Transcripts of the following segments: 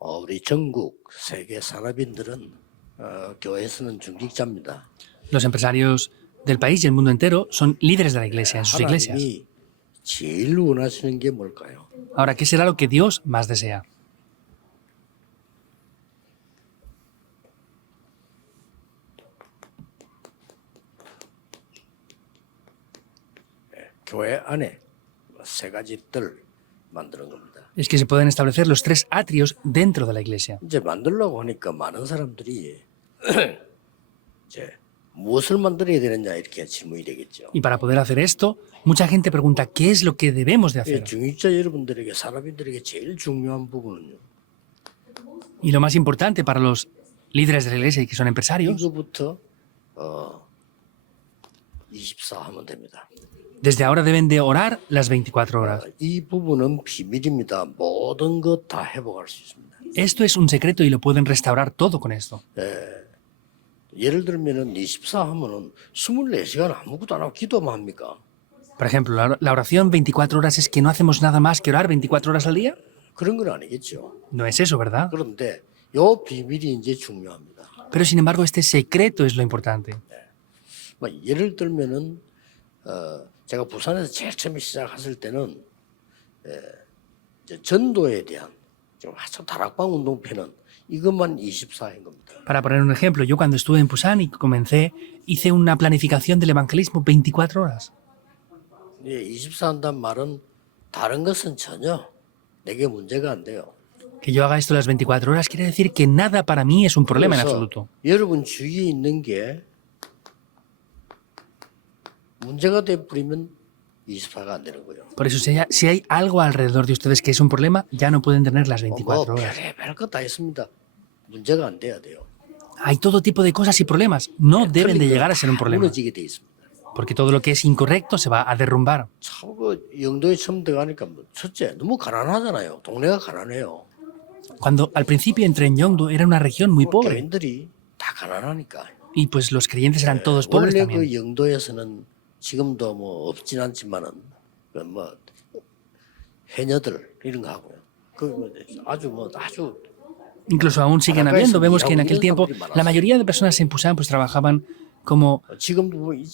우리 전국 세계 산업인들은 교회에서는 중직자입니다. Los empresarios del país y el mundo entero son líderes de la iglesia, en sus iglesias. 하나님이 제일 원하시는 게 뭘까요? Ahora, ¿qué será lo que Dios más desea? 교회 안에 세 가지 뜰 만드는 겁니다. Es que se pueden establecer los tres atrios dentro de la iglesia. 이제 만들려고 하니까 많은 사람들이 이제 무엇을 만들어야 되느냐 이렇게 질문이 되겠죠. Y para poder hacer esto, mucha gente pregunta ¿qué es lo que debemos de hacer? 중직자 여러분들에게 산업인들에게 제일 중요한 부분은요. Y lo más importante para los líderes de la iglesia y que son empresarios, 이거부터 24 하면 됩니다. desde ahora deben de orar las 24 horas. 이 부분은 비밀입니다. 모든 것 다 회복할 수 있습니다. Esto es un secreto y lo pueden restaurar todo con esto. 예를 들면은 24 하면은 24시간 아무것도 안 하고 기도만 합니까? Por ejemplo, la oración 24 horas es que no hacemos nada más que orar 24 horas al día. 그런 건 아니겠죠. No es eso, ¿verdad? 그런데 요 비밀이 이제 중요합니다. Pero sin embargo, este secreto es lo importante. 예를 들면은 제가 부산에서 제일 처음에 시작했을 때는 이제 전도에 대한 지금 한참 다락방 운동편은 이것만 24인 겁니다. Para poner un ejemplo, yo cuando estuve en Pusan y comencé, hice una planificación del evangelismo 24 horas. 24 한단 말은 다른 것은 전혀 내게 문제가 안 돼요. Que yo haga esto las 24 horas quiere decir que nada para mí es un problema en 그래서 absoluto. 여러분 주위에 있는 게 문제가 돼버리면 24가 안 되는 거예요. Por eso, si hay algo alrededor de ustedes que es un problema, ya no pueden tener las 24 horas. 별의별 것 다 있습니다. 문제가 안 돼야 돼요. Hay todo tipo de cosas y problemas. No deben de llegar a ser un problema. 무너지게 돼 있습니다. Porque todo lo que es incorrecto se va a derrumbar. 참 영도에 처음 들어가니까 첫째 너무 가난하잖아요. 동네가 가난해요. Cuando al principio entré en Yeongdo era una región muy pobre. 교인들이 다 가난하니까. Y pues los creyentes eran todos pobres 원래 también. 그 영도에서는 지금도 뭐 없진 않지만은 뭐 해녀들 이런 거 하고요. 그 아주 Incluso aún siguen habiendo. Vemos que en aquel tiempo la mayoría de personas en Pusan pues trabajaban como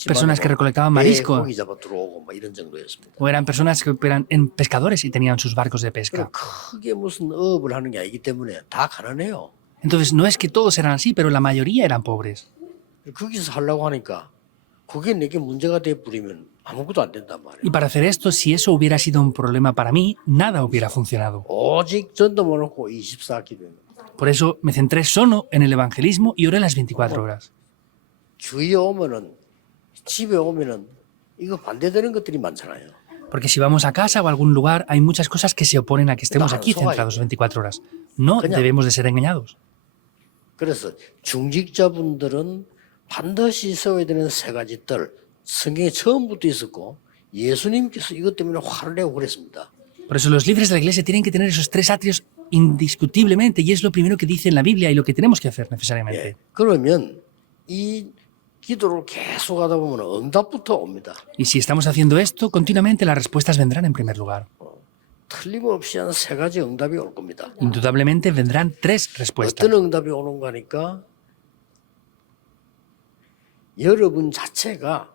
personas que recolectaban marisco 고기 잡아 들어오고 막 이런 정도였습니다. o eran personas que eran pescadores y tenían sus barcos de pesca. 크게 무슨 어업을 하는 게 아니기 때문에 다 가난해요. Entonces no es que todos eran así, pero la mayoría eran pobres. 거기서 하려고 하니까 그게 내게 문제가 돼 버리면 아무것도 안 된단 말이에요. Y para hacer esto, si eso hubiera sido un problema para mí, nada hubiera funcionado. 오직 전도만 놓고 24 기도는 Por eso me centré solo en el evangelismo y oré las 24 horas. 주위에 오면은 집에 오면은 이거 반대되는 것들이 많잖아요. Porque si vamos a casa o a algún lugar, hay muchas cosas que se oponen a que estemos aquí centrados 24 horas. No debemos de ser engañados. 그래서 중직자분들은 반드시 써야 되는 세 가지 뜰 성경에 처음부터 있었고 예수님께서 이것 때문에 화를 내고 그랬습니다. Por eso los líderes de la iglesia tienen que tener esos tres atrios indiscutiblemente y es lo primero que dice en la Biblia y lo que tenemos que hacer necesariamente. 그러면 이 기도를 계속 하다 보면 응답부터 옵니다. Y si estamos haciendo esto, continuamente las respuestas vendrán en primer lugar. 틀림없이 한 세 가지 응답이 올 겁니다. Indudablemente vendrán tres respuestas. 어떤 응답이 오는 거니까 여러분 자체가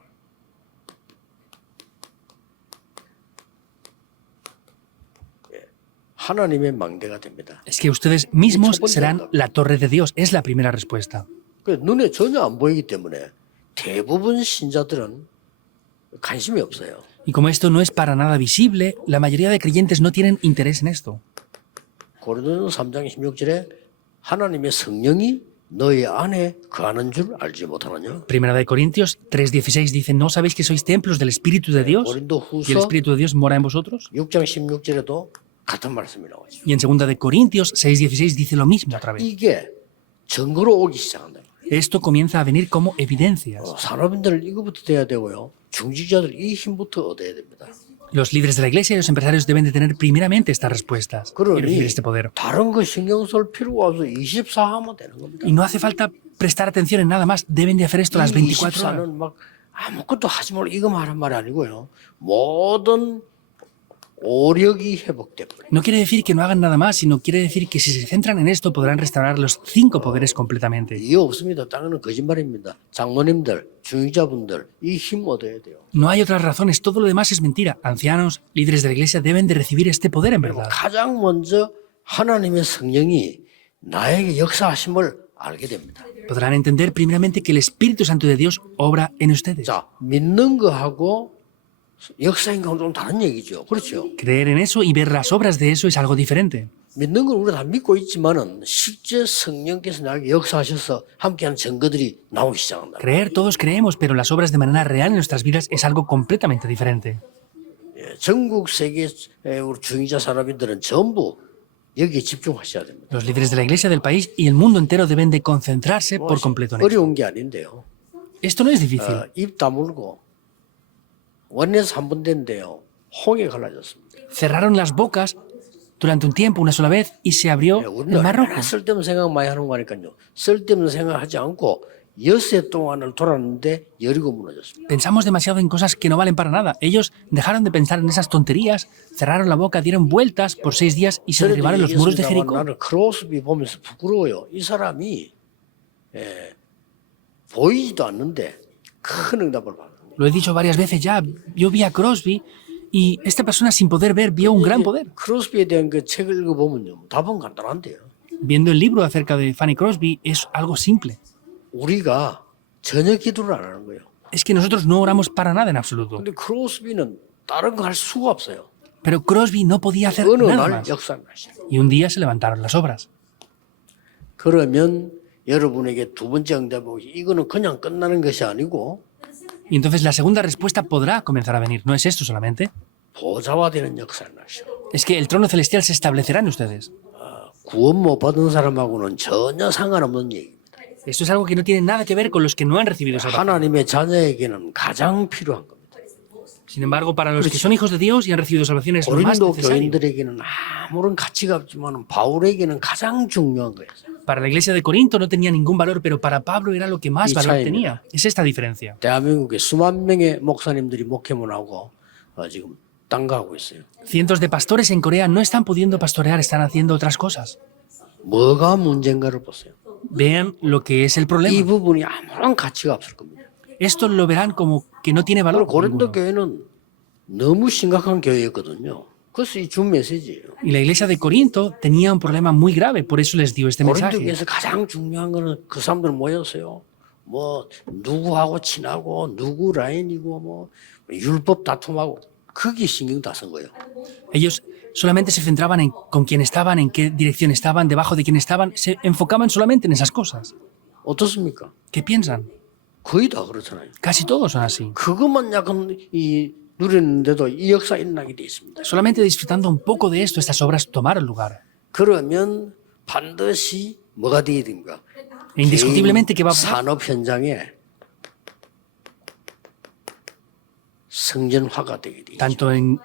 하나님의 망대가 됩니다. Es que ustedes mismos serán la torre de Dios. Es la primera respuesta. 눈에 전혀 안 보이기 때문에 대부분 신자들은 관심이 없어요. Y como esto no es para nada visible, la mayoría de creyentes no tienen interés en esto. 고린도서 3장 16절에 하나님의 성령이 너희 안에 거하는 줄 알지 못하느냐? Primera de Corintios 3:16 dice, ¿no sabéis que sois templos del Espíritu de Dios? ¿Y el 고린도후서 Espíritu de Dios mora en vosotros? 6장 16절에도 같은 말씀이 나오죠. Y en segunda de Corintios 6:16 dice lo mismo otra vez. 이게 증거로 오기 시작한다. Esto comienza a venir como evidencias. 산업인들 이거부터 돼야 되고요. 중직자들 이 힘부터 얻어야 됩니다. Los líderes de la iglesia y los empresarios deben de tener primeramente estas respuestas y recibir 그러니 este poder. 다른 거 신경 쓸 필요가 없어 24 하면 되는 겁니다. Y no hace falta prestar atención en nada más. Deben de hacer esto las 24 horas. 24는 막 아무것도 하지 말고 이거만 하는 말이 아니고요. 모든 오력이 회복돼 버려요. No quiere decir que no hagan nada más, sino quiere decir que si se centran en esto podrán restaurar los 5 poderes completamente. 이해 없습니다. 다른 건 거짓말입니다. 장로님들, 중직자분들 이 힘 얻어야 돼요. No hay otras razones, todo lo demás es mentira. Ancianos, líderes de la iglesia deben de recibir este poder en verdad. 가장 먼저 하나님의 성령이 나에게 역사하심을 알게 됩니다. Podrán entender primeramente que el Espíritu Santo de Dios obra en ustedes. 자, 믿는 거하고 역사인 건 좀 다른 얘기죠. 그렇죠? Creer en eso y ver las obras de eso es algo diferente. 믿는 걸 우리가 다 믿고 있지만은 실제 성령께서 나에게 역사하셔서 함께하는 증거들이 나오기 시작한다. Creer todos creemos, pero las obras de manera real en nuestras vidas es algo completamente diferente. 예, 전국 세계 우리 중위자 산업인들은 전부 여기에 집중하셔야 됩니다. Los líderes de la iglesia del país y el mundo entero deben de concentrarse por completo en esto. 어려운 게 아닌데요. Esto no es difícil. 입 다물고 원에서 한 번 된대요. 홍해 갈라졌습니다. Cerraron las bocas durante un tiempo, una sola vez, y se abrió 예, el 우리는 Mar Rojo. 얼마나 쓸데없는 생각 많이 하는 거니까요. 쓸데없는 생각하지 않고 엿새 동안을 돌았는데 여리고 무너졌습니다. Pensamos demasiado en cosas que no valen para nada. Ellos dejaron de pensar en esas tonterías, cerraron la boca, dieron vueltas por 6 días y se derribaron los muros de Jericó. 나는 크로스비 보면서 부끄러워요. 이 사람이 보이지도 않는데 큰 응답을 받는 거예요. Lo he dicho varias veces ya. Yo vi a Crosby y esta persona sin poder ver vio un gran poder. 크로스비에 대한 그 책을 읽어보면요. 답은 간단한데요. Viendo el libro acerca de Fanny Crosby es algo simple. 우리가 전혀 기도를 안 하는 거예요. Es que nosotros no oramos para nada en absoluto. 근데 크로스비는 다른 거 할 수가 없어요. Pero Crosby no podía hacer 어느 nada 날 más. 역사를 하시죠. Y un día se levantaron las obras. 그러면 여러분에게 두 번째 응답이 이거는 그냥 끝나는 것이 아니고 Y entonces la segunda respuesta podrá comenzar a venir. No es esto solamente. 보좌화되는 역사를 하셔. Es que el trono celestial se establecerá en ustedes. 구원 못 받은 사람하고는 전혀 상관없는 얘기입니다. Esto es algo que no tiene nada que ver con los que no han recibido salvación. 하나님의 자녀에게는 가장 필요한 겁니다. Sin embargo, para los que son hijos de Dios y han recibido salvación es lo más 고린도 necesario. 교인들에게는 아무런 가치가 없지만 바울에게는 가장 중요한 거예요. Para la iglesia de Corinto no tenía ningún valor, pero para Pablo era lo que más Y valor 차이입니다. tenía. Es esta diferencia. 대한민국에 수만 명의 목사님들이 목회만 하고 지금 딴 거 하고 있어요. Cientos de pastores en Corea no están pudiendo pastorear, están haciendo otras cosas. 뭐가 문제인가를 보세요. Vean lo que es el 이 problema. 부분이 아무런 가치가 없을 겁니다. Esto lo verán como que no tiene valor. 고린도 ninguno. 교회는 너무 심각한 교회였거든요. 그래서 이 준 메시지예요. Y la iglesia de Corinto tenía un problema muy grave, por eso les dio este 고린도 mensaje. 교회에서 가장 중요한 거는 그 사람들 모였어요. 뭐 누구하고 친하고 누구 라인이고 뭐 율법 다툼하고 그게 신경 다 쓴 거예요. Ellos solamente se centraban en con quién estaban, en qué dirección estaban, debajo de quién estaban, se enfocaban solamente en esas cosas. 어떻습니까? ¿Qué piensan? 거의 다 그렇잖아요. Casi todos son así. 그것만 약간 이 누렸는데도 이 역사 일어나게 돼 있습니다. Solamente disfrutando un poco de esto, estas obras tomaron lugar. 그러면 반드시 뭐가 되게 됩니까? E indiscutiblemente que va a 산업 현장에 성전화가 되게 되죠. tanto en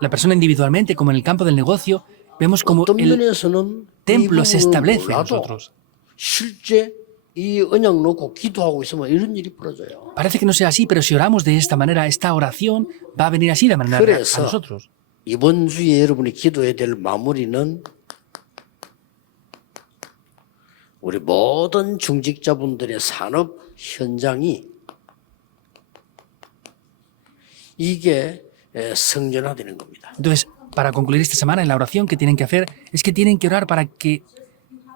la persona individualmente como en el campo del negocio, vemos como 어떤 el 면에서는 templo se 이 부분을 establece en 몰라도 nosotros. 실제 이 언약 놓고 기도하고 있으면 이런 일이 벌어져요. Parece que no sea así, pero si oramos de esta manera, esta oración va a venir así de manera real a 그래서 nosotros. 이번 주에 여러분이 기도해야 될 마무리는 우리 모든 중직자분들의 산업 현장이 이게 성전화되는 겁니다. Entonces, para concluir esta semana en la oración que tienen que hacer es que tienen que orar para que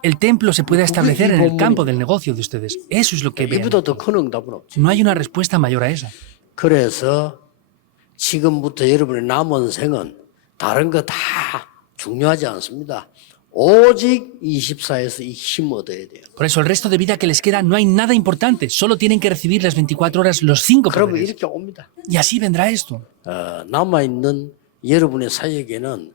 el templo se pueda establecer en el campo del negocio de ustedes. Eso es lo que vean. 이보다 더 큰 응답은 없죠. No hay una respuesta mayor a esa. 그래서 지금부터 여러분의 남은 생은 다른 거 다 중요하지 않습니다. 오직 24에서 이 힘 얻어야 돼요. Por eso, el resto de vida que les queda no hay nada importante. Solo tienen que recibir las 24 horas los 5 그러면 poderes. 이렇게 옵니다. Y así vendrá esto. 남아있는 여러분의 사역에는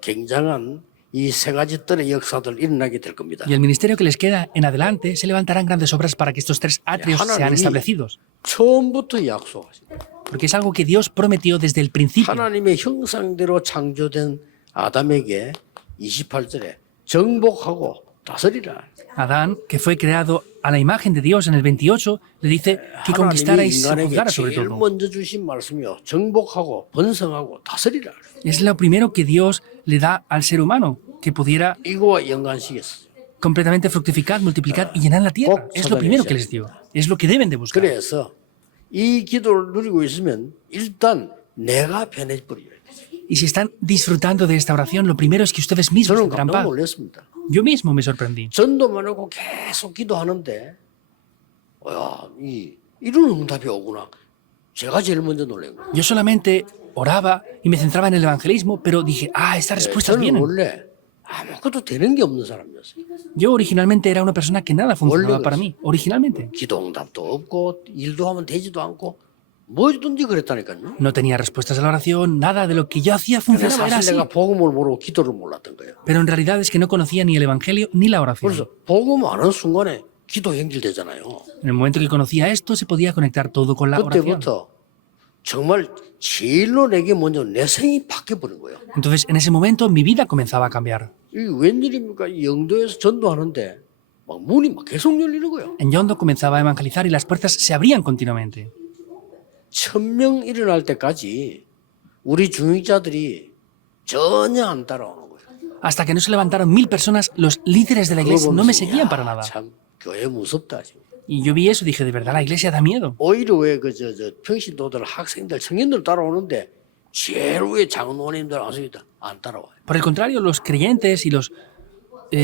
굉장한 이 세 가지 뜰의 역사들 일어나게 될 겁니다. Y el ministerio que les queda en adelante se levantarán grandes obras para que estos 3 atrios sean 하나님이 establecidos. 처음부터 약속하십니다. Porque es algo que Dios prometió desde el principio. 하나님의 형상대로 창조된 아담에게 28절에 정복하고 다스리라. Adán, que fue creado a la imagen de Dios en el 28, le dice que conquistara y 하나님이 se 인간에게 juzgara sobre 제일 todo. 먼저 주신 말씀이요. 정복하고 번성하고 다스리라. Es lo primero que Dios le da al ser humano, que pudiera 이거와 연관시켰어요. completamente fructificar, multiplicar y llenar la tierra. Es lo primero que les dio. Es lo que deben de buscar. 그래서 이 기도를 누리고 있으면 일단 내가 편해버려요. Y si están disfrutando de esta oración, lo primero es que ustedes mismos 저는 tendrán 깜짝 paz. 놀랐습니다. Yo mismo me sorprendí. 전도만 하고 계속 기도하는데 이런 응답이 오구나. 제가 제일 먼저 놀란 거예요. Yo solamente oraba y me centraba en el evangelismo, pero dije, estas respuestas 저는 vienen. 원래 아무것도 되는 게 없는 사람이었어요. Yo originalmente era una persona que nada funcionaba 원래 para mí, originalmente. 기도 응답도 없고 일도 하면 되지도 않고 뭐든지 그랬다니까요. No tenía respuestas a la oración, nada de lo que yo hacía 근데 funcionaba, era 사실 así. 내가 복음을 모르고 기도를 몰랐던 거예요. Pero en realidad es que no conocía ni el evangelio ni la oración. 그래서 복음 아는 순간에 기도 연결되잖아요. En el momento que conocía esto, se podía conectar todo con la oración. 그때부터 정말 제일로 내게 먼저 내 생이 바뀌어버린 거예요. Entonces, en ese momento, mi vida comenzaba a cambiar. 이게 웬일입니까? 이 영도에서 전도하는데 막 문이 막 계속 열리는 거예요. En Yondo comenzaba a evangelizar y las puertas se abrían continuamente. 1000명 일어날 때까지 우리 중직자들이 전혀 안 따라오는 거예요. Hasta que no se levantaron 1000 personas, los líderes de la iglesia no me seguían para nada. 참 교회 무섭다 지금. Y yo vi eso y dije, de verdad, la iglesia da miedo. 오히려 왜 저 평신도들 학생들 청년들 따라오는데 제일 위에 장로님들 안 따라와요. Por el contrario, los creyentes y los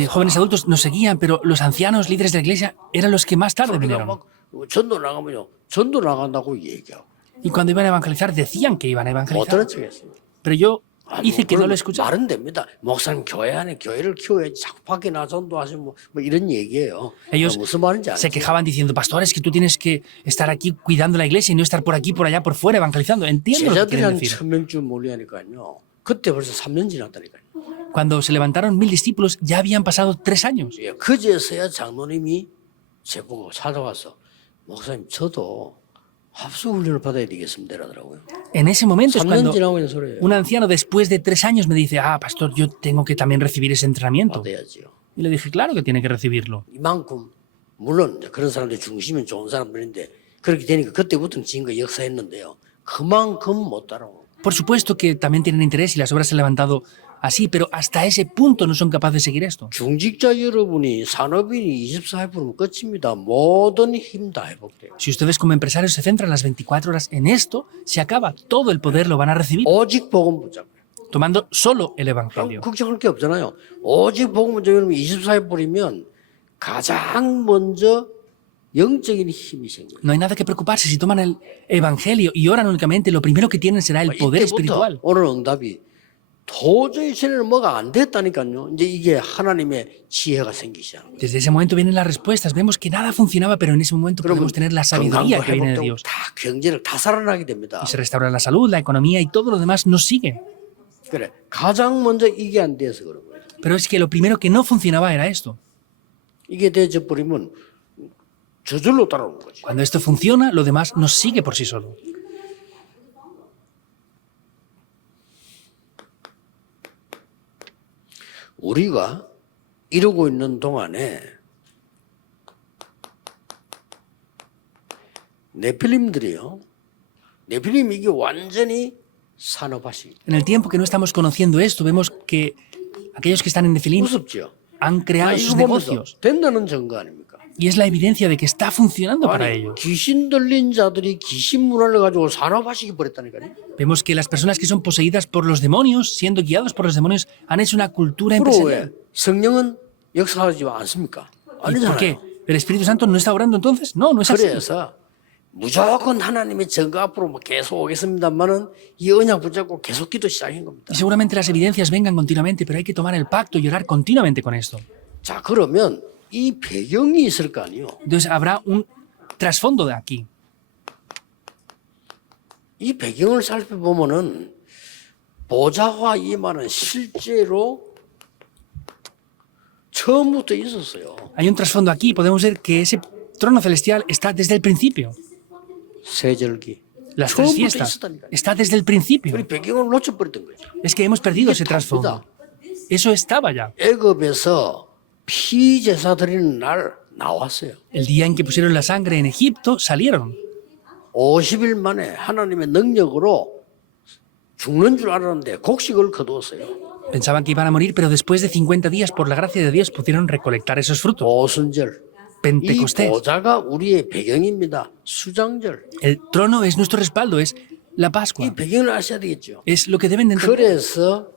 jóvenes adultos nos seguían, pero los ancianos líderes de la iglesia eran los que más tarde 우리가 vinieron. 막 전도 나가면요, 전도 나간다고 얘기하고 Y cuando iban a evangelizar, decían que iban a 못 evangelizar. 들은 척했어요. Pero yo hice que no 그럼 lo escuchara. 말은 됩니다. 목사님 교회 안에 교회를 키워야지 자꾸 밖에 나 전도하시면 뭐 이런 얘기예요. Ellos 무슨 말인지 se 알죠? quejaban diciendo, pastores, que tú tienes que estar aquí cuidando la iglesia y no estar por aquí, por allá, por fuera, evangelizando. Entiendo lo que 제자들이 quieren 한 decir. 1000명쯤 몰려하니까요. 그때 벌써 3년 지났다니까요. Cuando se levantaron 1000 discípulos, ya habían pasado 3 años. 예, 그제서야 장로님이 제보고 찾아와서 목사님 저도 합수 훈련을 받아야 되겠습니다 이러더라고요. En ese momento es 3년 cuando 지나고 있는 소리예요. un anciano después de 3 años me dice, pastor, yo tengo que también recibir ese entrenamiento. 받아야지요. Y le dije, claro que tiene que recibirlo. 이만큼 물론 이제 그런 사람들 중심은 좋은 사람들인데 그렇게 되니까 그때부터는 지금까지 역사했는데요. 그만큼 못 따라오고. Por supuesto que también tienen interés y las obras se han levantado así, pero hasta ese punto no son capaces de seguir esto. 중직자 여러분이 산업인이 24해보면 끝입니다. 모든 힘 다 회복돼요. Si ustedes como empresarios se centran las 24 horas en esto, se acaba. Todo el poder lo van a recibir, 오직 복음 붙잡아요. tomando solo el evangelio. 걱정할 게 없잖아요. 오직 복음 붙잡으면 여러분 24해버리면 가장 먼저 영적인 힘이 생겨요. No hay nada que preocuparse. Si toman el evangelio y oran únicamente, lo primero que tienen será el poder 이때부터 espiritual. 오늘 응답이 도저히 쟤네는 뭐가 안 됐다니까요. 이제 이게 하나님의 지혜가 생기기 시작합니다. Desde ese momento vienen las respuestas. Vemos que nada funcionaba, pero en ese momento 그러면 podemos tener la sabiduría 건강도 que viene de 회복되고 Dios. 다 경제를 다 살아나게 됩니다. Y se restaura la salud, la economía y todo lo demás nos sigue. 그래 가장 먼저 이게 안 돼서 그런 거예요. Pero es que lo primero que no funcionaba era esto. 이게 돼져 버리면 저절로 따라오는 거지. Cuando esto funciona, lo demás nos sigue por sí solo. 우리가 이러고 있는 동안에 네필림들이요. 네필림 이게 완전히 산업화시. En el tiempo que no estamos conociendo esto, vemos que aquellos que están en Nefilim 무섭죠. han creado sus 이거 보면서 negocios. 된다는 증거 아닙니까? Y es la evidencia de que está funcionando para 아니, ellos. 귀신 들린 자들이 귀신 문화를 가지고 산업화시키 버렸다니까요. Vemos que las personas que son poseídas por los demonios, siendo guiados por los demonios, han hecho una cultura 그리고 왜 empresarial. 성령은 역사하지 않습니까? ¿Y por qué? 아니잖아요. ¿El Espíritu Santo no está orando entonces? No, no es así. 그래서 무조건 하나님의 증거 앞으로 뭐 계속 오겠습니다만은 이 언약 붙잡고 계속 기도 시작인 겁니다. Y seguramente las evidencias vengan continuamente, pero hay que tomar el pacto y orar continuamente con esto. 자 그러면 이 배경이 있을 거 아니에요. Entonces habrá un trasfondo de aquí. 이 배경을 살펴보면은 보좌와 이 말은 실제로 처음부터 있었어요. Hay un trasfondo aquí, podemos ver que ese trono celestial está desde el principio. 세절기. Las tres 처음부터 fiestas 있었다니까요. está desde el principio. 우리 배경을 놓쳐버렸던 거죠. Es que hemos perdido ese 이게 trasfondo. 답니다. Eso estaba ya. 애굽에서 피 제사 드리는 날 나왔어요. El día en que pusieron la sangre en Egipto, salieron. 50일 만에 하나님의 능력으로 죽는 줄 알았는데 곡식을 거두었어요. Pensaban que iban a morir, pero después de 50 días, por la gracia de Dios, pudieron recolectar esos frutos. 오순절. 이 Pentecostés. 보좌가 우리의 배경입니다. 수장절. El trono es nuestro respaldo, es la 이 Pascua. 배경을 아셔야 되겠죠. Es lo que deben de entender. 그래서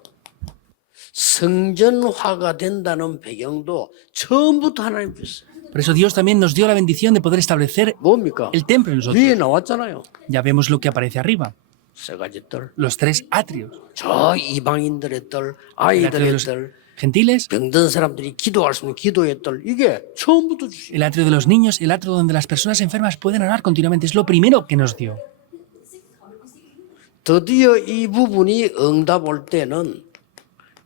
성전화가 된다는 배경도 처음부터 하나님 주셨어요. Por eso Dios también nos dio la bendición de poder establecer 뭡니까? el templo en nosotros. 위에 나왔잖아요. Ya vemos lo que aparece arriba. 세 가지 뜰. Los tres atrios. 저 이방인들의 뜰, El atrio de 아이들의 los 뜰, gentiles, 병든 사람들이 기도할 수 있는 기도의 뜰. 이게 처음부터 주신. el atrio de los niños, el atrio donde las personas enfermas pueden orar continuamente. Es lo primero que nos dio. 드디어 이 부분이 응답 올 때는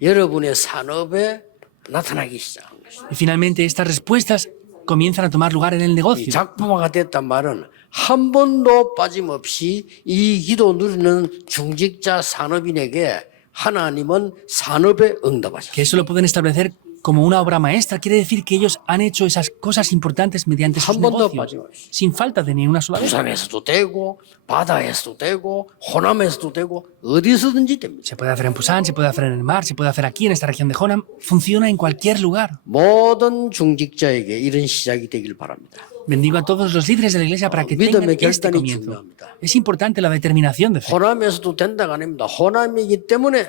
여러분의 산업에 나타나기 시작한 것이다. Y finalmente estas respuestas comienzan a tomar lugar en el 이 negocio. 작품화가 됐단 말은 한 번도 빠짐없이 이 기도 누리는 중직자 산업인에게 하나님은 산업에 응답하셨어요. Que eso lo pueden establecer como una obra maestra. Quiere decir que ellos han hecho esas cosas importantes mediante sus 한 번도 negocios, 빠짐없이. sin falta de ni una sola vez. 부산에서도 되고 바다에서도 되고 호남에서도 되고 어디서든지 됩니다. Se puede hacer en Busan, se puede hacer en el mar, se puede hacer aquí en esta región de Honam. Funciona en cualquier lugar. 모든 중직자에게 이런 시작이 되길 바랍니다. Bendigo a todos los líderes de la iglesia para que tengan 믿음의 este 결단이 comienzo. 중요합니다. Es importante la determinación de fe. 호남에서도 된다가 아닙니다. 호남이기 때문에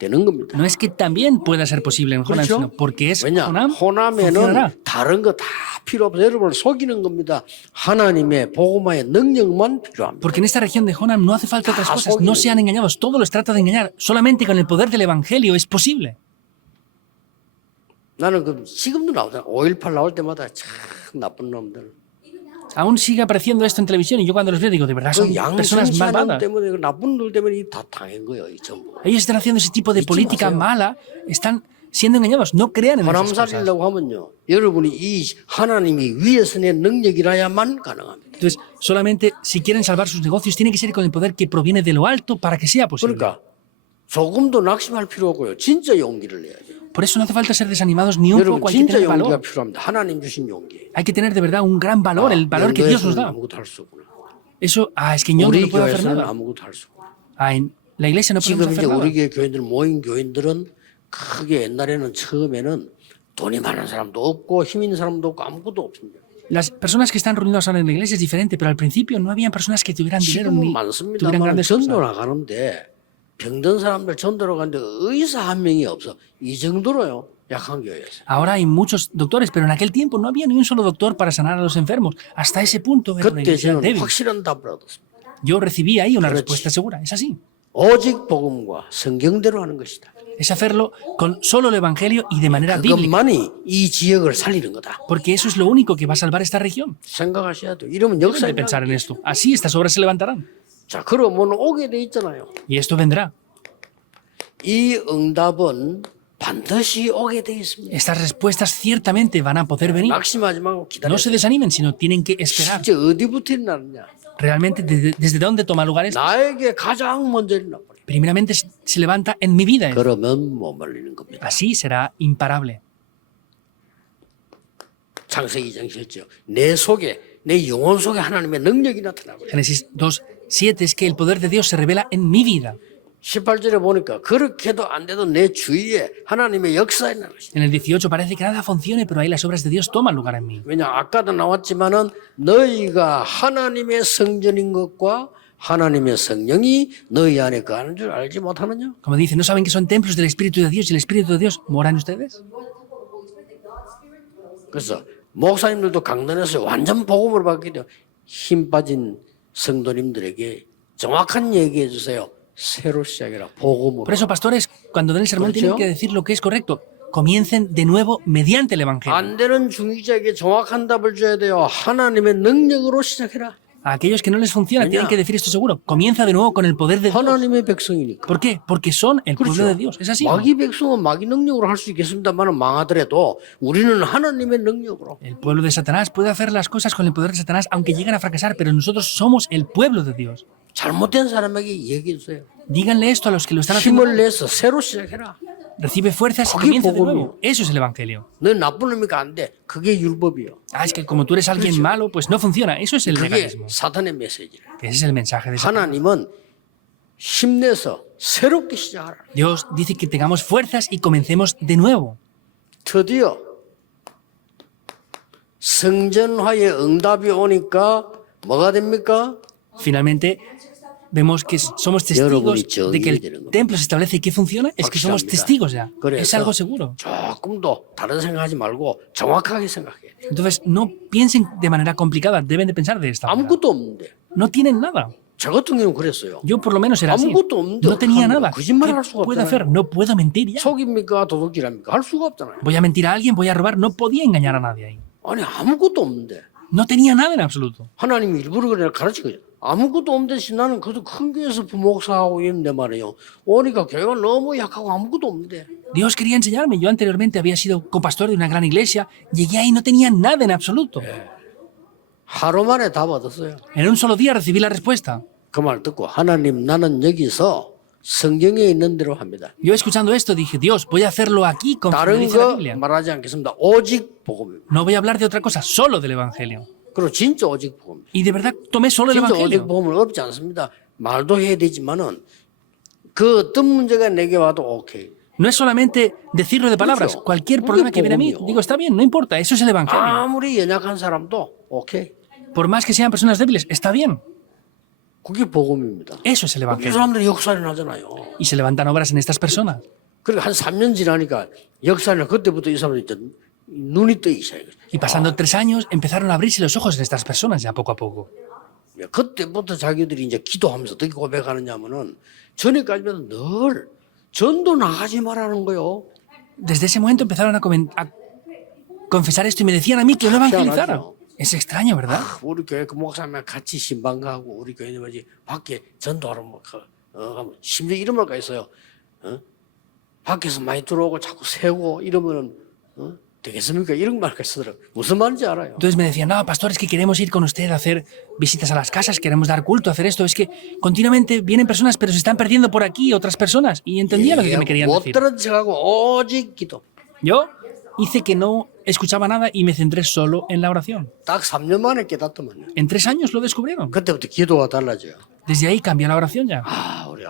되는 겁니다. No es que también pueda ser posible en Honam, 그렇죠? sino porque es 왜냐? Honam, 호남에는 funcionará. 다른 거 다 필요 없어요. 여러분을 속이는 겁니다. 하나님의 복음화의 능력만 필요합니다. Porque en esta región de Honam no hace falta otras Ah, cosas. No sean engañados. Todo los trata de engañar. Solamente con el poder del evangelio es posible. 나는 그 지금도 나오잖아. 5.18 나올 때마다 참 나쁜 놈들. Aún sigue apareciendo esto en televisión y yo cuando los veo digo, de verdad son 그 personas 양심치하는 malvadas. 때문에 그 나쁜 놈들 때문에 이다 당한 거예요. 이 전부. Ellos están haciendo ese tipo de 믿지 política 마세요. mala, están siendo engañados. No crean en 호남 esas cosas. 살리려고 하면요. 여러분이 이 하나님이 위에서 낸 능력이라야만 가능합니다. Entonces, solamente si quieren salvar sus negocios, tiene que ser con el poder que proviene de lo alto para que sea posible. 그러니까 조금도 낙심할 필요 없고요. 진짜 용기를 내야죠. Por eso no hace falta ser desanimados ni un 여러분 poco, hay que 진짜 tener 용기가 valor. 필요합니다. 하나님 주신 용기. Hay que tener de verdad un gran valor, el valor que Dios nos da. 아무것도 할 수 없구나. Eso, es que yo no 우리 puedo hacer 교회에서는 nada. 아무것도 할 수 없구나. En la iglesia no podemos 지금 이제 hacer nada. 우리 교회 교인들 모인 교인들은 크게 옛날에는 처음에는 돈이 많은 사람도 없고 힘 있는 사람도 없고 아무것도 없습니다. Las personas que están reunidas ahora en la iglesia es diferente, pero al principio no habían personas que tuvieran dinero 지금은 ni tuvieran 많습니다만 grandes 전도 cosas. 나가는데 병든 사람들 전도로 가는데 의사 한 명이 없어. 이 정도로요. 약한 교회에서. Ahora hay muchos doctores, pero en aquel tiempo no había ni un solo doctor para sanar a los enfermos. Hasta ese punto era una 그때 iglesia 저는 débil. 확실한 답을 얻었습니다. Yo recibí ahí una 그렇지. respuesta segura. Es así. 오직 복음과 성경대로 하는 것이다. Es hacerlo con solo el evangelio y de manera bíblica. 그것만이 이 지역을 살리는 거다. Porque eso es lo único que va a salvar esta región. 생각하셔야 돼요. 이러면 Deben 역사에 de pensar en esto. Así estas obras se levantarán. 자, 그러면 오게 돼 있잖아요. Y esto vendrá. 이 응답은 반드시 오게 돼 있습니다. Estas respuestas ciertamente van a poder venir. 낙심하지 말고 No se 기다리세요. desanimen, sino tienen que esperar. 실제 어디부터 일어나느냐? Realmente, ¿desde dónde toma lugar esto? 나에게 가장 먼저 일어나버려. Primeramente se levanta en mi vida. 그러면 못 말리는 겁니다. Así será imparable. 창세기 2장 7절. 내 속에, 내 영혼 속에 하나님의 능력이 나타나고. Génesis 2:7 es que el poder de Dios se revela en mi vida. 18절에 보니까 그렇게도 안 돼도 내 주위에 하나님의 역사에 나는 것이다. En el 18 parece que nada funcione, pero ahí las obras de Dios toman lugar en mí. 왜냐 아까도 나왔지만은 너희가 하나님의 성전인 것과 하나님의 성령이 너희 안에 거하는 줄 알지 못하느냐? Como dice, ¿no saben que son templos del Espíritu de Dios y el Espíritu de Dios mora en ustedes? 그래서 목사님들도 강단에서 완전 복음을 받게 돼요. 힘 빠진 성도님들에게 정확한 얘기해 주세요. 새로 시작해라. 복음으로. Por eso, pastores, cuando den el sermón tienen ¿Correcto? que decir lo que es correcto. Comiencen de nuevo mediante el Evangelio. 안 되는 중직자에게 정확한 답을 줘야 돼요. 하나님의 능력으로 시작해라. A aquellos que no les funciona tienen que decir esto seguro. Comienza de nuevo con el poder de Dios. 하나님의 백성이니까. ¿Por qué? Porque son el pueblo de Dios. Es así. 마귀 백성은 마귀 능력으로 할 수 있겠습니다만 망하더라도 우리는 하나님의 능력으로. El pueblo de Satanás puede hacer las cosas con el poder de Satanás, aunque lleguen a fracasar, pero nosotros somos el pueblo de Dios. 잘못된 사람에게 얘기해 주세요. Díganle esto a los que lo están haciendo. 힘을 내서 새로 시작해라. Recibe fuerzas y 거기 comienza de 복음이요. nuevo. Eso es el Evangelio. 너 나쁜 놈이니까 안 돼. 그게 율법이요. Ah, es que como tú eres alguien malo, pues no funciona. Eso es el 그게 legalismo. 사탄의 메시지래. Ese es el mensaje de Satanás. 하나님은 힘내서 새롭게 시작하라. Dios dice que tengamos fuerzas y comencemos de nuevo. 드디어 성전화의 응답이 오니까 뭐가 됩니까? Finalmente, vemos que somos testigos de que el templo se establece y que funciona. Es que somos testigos ya. Es algo seguro. 조금 더 다른 생각하지 말고 정확하게 생각해. Entonces, no piensen de manera complicada. Deben de pensar de esta manera. 아무것도 없는데. No tienen nada. 저 같은 경우는 그랬어요. Yo por lo menos era así. 아무것도 없는데 No tenía nada. 거짓말을 할 수가 ¿Qué puedo 없잖아요. hacer? No puedo mentir ya. 속입니까 도둑질합니까? 할 수가 없잖아요. Voy a mentir a alguien, voy a robar. No podía engañar a nadie ahí. 아니 아무것도 없는데 No tenía nada en absoluto. 하나님이 일부러 그래 가르치거든요. 아무것도 없는데 나는 그래도 큰 교회에서 부목사하고 있는데 말이에요. 오니까 교회가 너무 약하고 아무것도 없는데. Dios quería enseñarme. Yo anteriormente había sido copastor de una gran iglesia. Llegué ahí y no tenía nada en absoluto. 하루 만에 다 받았어요. En un solo día recibí la respuesta. 그 말 듣고 하나님 나는 여기서 성경에 있는 대로 합니다. Yo escuchando esto dije, Dios, voy a hacerlo aquí conforme 다른 dice la 거 Biblia. 말하지 않겠습니다. 오직 복음입니다. No voy a hablar de otra cosa, solo del Evangelio. 그리고 진짜 오직 복음입니다. Y de verdad tomé solo el 진짜 오직 Evangelio. 복음은 어렵지 않습니다. 말도 해야 되지만은 그 어떤 문제가 내게 와도 오케이. No es solamente decirlo de palabras. Mucho. Cualquier problema que viene a mí, digo, está bien, no importa, eso es el Evangelio. 아무리 연약한 사람도 오케이. Por más que sean personas débiles, está bien. 그게 복음입니다. Eso es el 이 Evangelio. 사람들이 역사를 하잖아요. Y se levantan obras en estas personas. 그러니까 한 3년 지나니까 역사를 그때부터 이 사람들이 이제 눈이 뜨기 시작해요. Y pasando 3 años, empezaron a abrirse los ojos en estas personas ya poco a poco. 그때부터 자기들이 이제 기도하면서 어떻게 고백하느냐면은 전에까지는 늘 전도 나가지 말라는 거요. Desde ese momento empezaron a confesar esto y me decían a mí que no evangelizara. Es extraño, ¿verdad? 우리 교회 그 목사님랑 같이 신방 가고 우리 교회는 뭐지 밖에 전도하러 가면 심지어 이런 말까지 있어요. 밖에서 많이 들어오고 자꾸 세우고 이러면은 되겠습니까? 이런 말까지 쓰더라고요. 무슨 말인지 알아요. Entonces me decían, no, pastor, es que queremos ir con usted a hacer visitas a las casas, queremos dar culto, hacer esto. Es que continuamente vienen personas, pero se están perdiendo por aquí otras personas. Y entendía lo que me querían 못 decir. 들은 척하고 오직 기도. Yo hice que no escuchaba nada y me centré solo en la oración. 딱 3년 만에 깨닫더만요. En 3 años lo descubrieron. 그때부터 기도가 달라져요. Desde ahí cambió la oración ya. 우리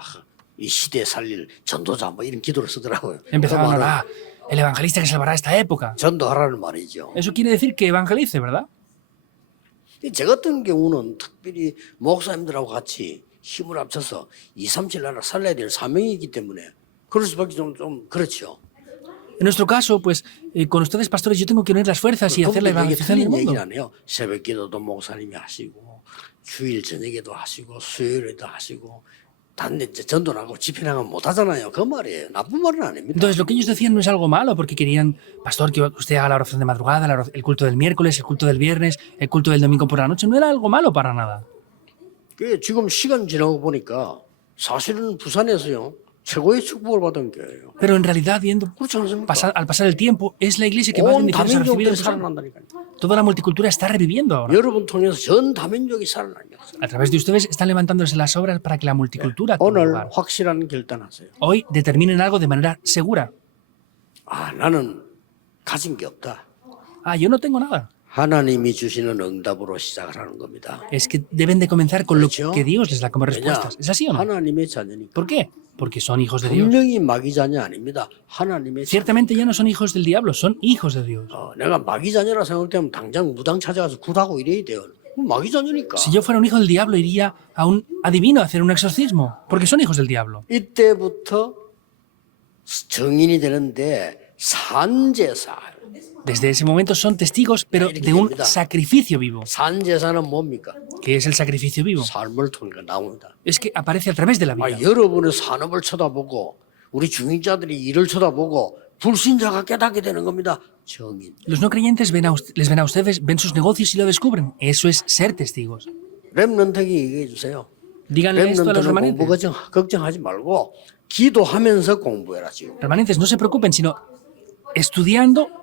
이 시대에 살릴 전도자 뭐 이런 기도를 쓰더라고요. Empezaron a orar, el evangelista que salvará esta época. 전도하라는 말이죠. Eso quiere decir que evangelice, ¿verdad? 제 같은 경우는 특별히 목사님들하고 같이 힘을 합쳐서 2, 3, 7 나라 살려야 될 사명이기 때문에 그럴 수밖에 좀 그렇죠. En nuestro caso, pues con ustedes, pastores, yo tengo que unir las fuerzas y hacer la 그분들 evangelización del 틀린 얘기는 mundo. 안 해요. 새벽 기도도 목사님이 하시고 주일 저녁에도 하시고 수요일에도 하시고 단데 전도 나가고 집회 나가면 못 하잖아요. 그 말이에요. 나쁜 말은 아닙니다. Entonces, lo que ellos decían no es algo malo, porque querían, pastor, que usted haga la oración de madrugada, el culto del miércoles, el culto del viernes, el culto del domingo por la noche. No era algo malo para nada. 지금 시간 지나고 보니까 사실은 부산에서요. 최고의 축복을 받은 교회예요. Pero en realidad, viendo, 그렇지 않습니까? al pasar el tiempo, es la iglesia que más 온 bendiciones ha recibido. 다민족들이 살아난다니까요. Toda la multicultura está reviviendo ahora. 여러분 통해서 전 다민족이 살아나요. A través de ustedes están levantándose las obras para que la multicultura tome 오늘 lugar. 확실한 결단하세요. Hoy determinen algo de manera segura. 나는 가진 게 없다. Yo no tengo nada. 하나님이 주시는 응답으로 시작을 하는 겁니다. Es que deben de comenzar con lo 그렇죠? que Dios les da como 왜냐? respuestas. ¿Es así o no? 하나님의 자녀니까. ¿Por qué? Porque son hijos de Dios. 분명히 마귀 자녀 아닙니다. 하나님의 자녀. Ciertamente ya no son hijos del diablo, son hijos de Dios. 내가 마귀 자녀라 생각되면 당장 무당 찾아가서 굿하고 이래야 돼요. 마귀 자녀니까. Si yo fuera un hijo del diablo, iría a un adivino a hacer un exorcismo, porque son hijos del diablo. 이때부터 정인이 되는데 산제사. Desde ese momento son testigos, pero de un sacrificio vivo. 산제사는 뭡니까? ¿Qué es el sacrificio vivo? 삶을 통해 나옵니다. Es que aparece a través de la vida. 여러분의 산업을 쳐다보고 우리 중직자들이 일을 쳐다보고 불신자가 깨닫게 되는 겁니다. 정인. Los no creyentes les ven a ustedes, ven sus negocios y lo descubren. Eso es ser testigos. 렘넌트에게 얘기해 주세요. Díganle esto a los 렘넌트는 공부 remanentes. 걱정하지 말고 기도하면서 공부해라 지금. Remanentes, no se preocupen, sino estudiando,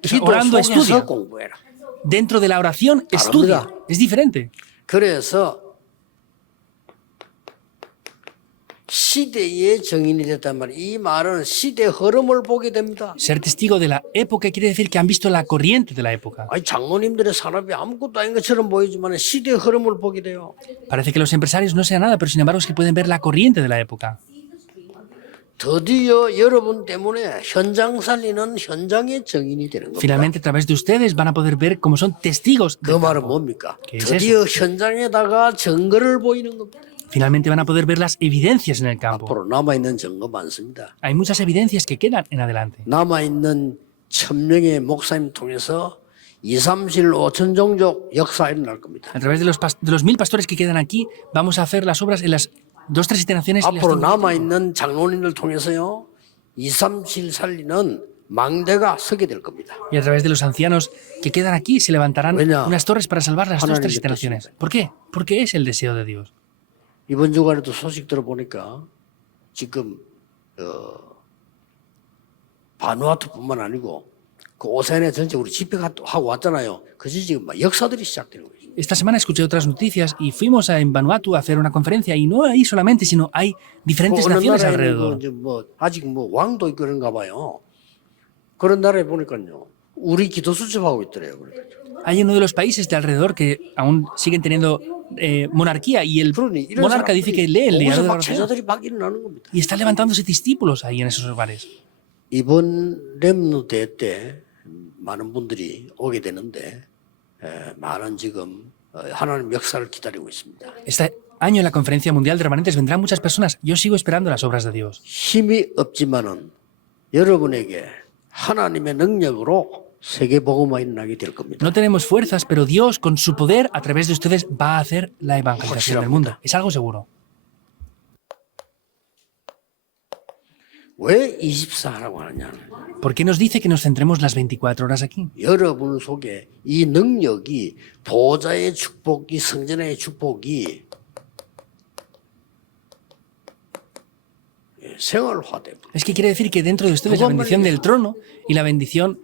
기도 orando, 속에서 estudia. 공부해라. Dentro de la oración, estudia. 다릅니다. Es diferente. 그래서 시대의 정인이 됐단 말이에요. 이 말은 시대 흐름을 보게 됩니다. Ser testigo de la época quiere decir que han visto la corriente de la época. 아니 장로님들의 산업이 아무것도 아닌 것처럼 보이지만 시대 흐름을 보게 돼요. Parece que los empresarios no sean nada, pero sin embargo es que pueden ver la corriente de la época. 드디어 여러분 때문에 현장 살리는 현장의 정인이 되는 겁니다. Finalmente, a través de ustedes van a poder ver cómo son testigos 그 del 말은 campo. 뭡니까? ¿Qué es 드디어 현장에다가 증거를 보이는 겁니다. Finalmente van a poder ver las evidencias en el campo. 앞으로 남아있는 증거 많습니다. Hay muchas evidencias que quedan en adelante. 남아있는 1000명의 목사님 통해서 2, 3, 7, 5천 종족 역사 일어날 겁니다. A través de los 1000 pastores que quedan aquí, vamos a hacer las obras en las 2, 3 generaciones. y las 앞으로 5. 남아있는 장로님들 통해서요 2, 3, 7 살리는 망대가 서게 될 겁니다. Y a través de los ancianos que quedan aquí se levantarán 왜냐? unas torres para salvar las 2, 3 하나님의 generaciones. ¿Por qué? Porque es el deseo de Dios. 이번 주간에도 소식 들어보니까 지금 바누아투뿐만 아니고 그 오세아니아 전체 우리 집회 하고 왔잖아요. 그지 지금 막 역사들이 시작되는 거예요. Esta semana escuché otras noticias y fuimos en Vanuatu a hacer una conferencia y no ahí solamente, sino hay diferentes 어느 naciones 나라에는 alrededor. 이제 뭐 아직 뭐 왕도 있고 그런가 봐요. 그런 나라에 보니까요. 우리 기도 수첩하고 있더래요. 그러니까. Hay uno de los países de alrededor que aún siguen teniendo monarquía y el 그러니 이런 monarca dice que lee el 거기서 diario de la 막 oración 제자들이 막 일어나는 겁니다. y está levantándose discípulos ahí en esos lugares. 이번 렘노대 때 많은 분들이 오게 되는데 많은 지금 하나님 역사를 기다리고 있습니다. Este año en la Conferencia Mundial de Remanentes vendrán muchas personas. Yo sigo esperando las obras de Dios. 힘이 없지만은 여러분에게 하나님의 능력으로 세계 복음화 일어나게 될 겁니다. No tenemos fuerzas, pero Dios con su poder a través de ustedes va a hacer la evangelización del mundo. Es algo seguro. 왜 24라고 하느냐는 ¿Por qué nos dice que nos centremos las 24 horas aquí? 여러분 속에 이 능력이 보호자의 축복이 성전의 축복이 생활화되고 Es que quiere decir que dentro de ustedes la bendición del trono y la bendición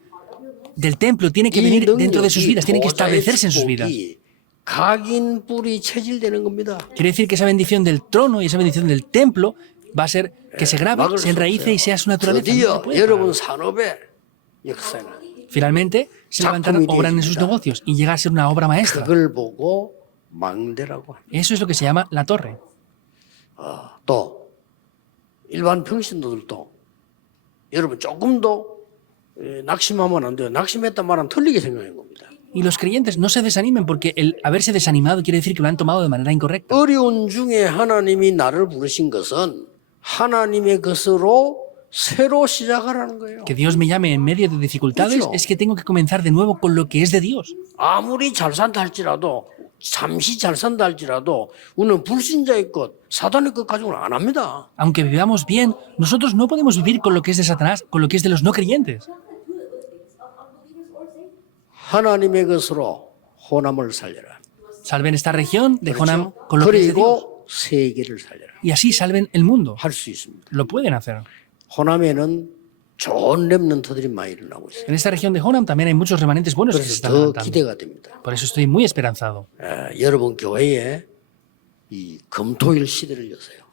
del templo tiene que 이 venir dentro de sus 능력이 vidas, tiene que 보호자의 establecerse en sus vidas. 축복이 각인 뿔이 체질되는 겁니다. Quiere decir que esa bendición del trono y esa bendición del templo va a ser que se grabe, 막을 se 수 enraíce y 없어요. sea su naturaleza. No se 드디어 puede 여러분 parar. 산업의 역사는 Finalmente, se levantarán, 작품이 obran en sus 되어집니다. negocios y llega a ser una obra maestra. 그걸 보고 망대라고 합니다. Eso es lo que se llama la torre. 또 일반 평신도들도 여러분 조금 더 낙심하면 안 돼요. 낙심했단 말은 틀리게 생각하는 겁니다. Y los creyentes no se desanimen porque el haberse desanimado quiere decir que lo han tomado de manera incorrecta. 어려운 중에 하나님이 나를 부르신 것은 하나님의 것으로 새로 시작하라는 거예요. Que Dios me llame en medio de dificultades 그렇죠. es que tengo que comenzar de nuevo con lo que es de Dios. 아무리 잘 산다 할지라도 잠시 잘 산다 할지라도 우리는 불신자의 것, 사단의 것 가지고는 안 합니다. Aunque vivamos bien, nosotros no podemos vivir con lo que es de Satanás, con lo que es de los no creyentes. 하나님의 것으로 호남을 살려라. Salven esta región de Jonam 그렇죠? con lo que es de Dios. 그리고 세계를 살려라. Y así salven el mundo. 할 수 있습니다. Lo pueden hacer. 호남에는 좋은 렘넌트들이 많이 일어나고 있어요. En esta región de Jonam también hay muchos remanentes buenos que se 그래서 están 더 levantando. 기대가 됩니다. Por eso estoy muy esperanzado. 여러분 교회에 이 금토일 시대를 여세요.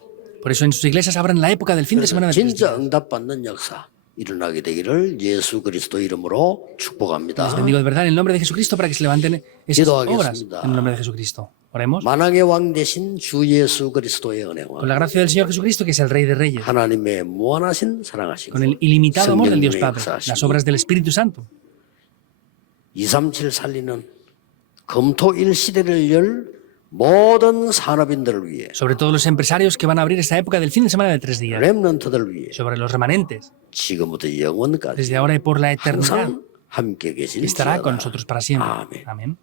Por eso en sus iglesias abran la época del fin de semana de tres 진짜 días. 응답받는 역사 일어나게 되기를 예수 그리스도 이름으로 축복합니다. Les bendigo de verdad en el nombre de Jesucristo para que se levanten esas obras 기도하겠습니다. en el nombre de Jesucristo. Oremos. 만왕의 왕 되신 주 예수 그리스도의 은혜와 Con la gracia del Señor Jesucristo, que es el Rey de Reyes, 하나님의 무한하신 사랑하시고 con el ilimitado amor del Dios 성령님의 Padre, 역사하시고 las obras del Espíritu Santo, 237 살리는 금토일 시대를 열 모든 산업인들을 위해 sobre todos los empresarios que van a abrir esta época del fin de semana de 3 días, 렘넌트들을 위해 sobre los remanentes, 지금부터 영원까지 desde ahora y por la eternidad, 항상 함께 계실 estará con 지어다. nosotros para siempre. 아멘. Amén.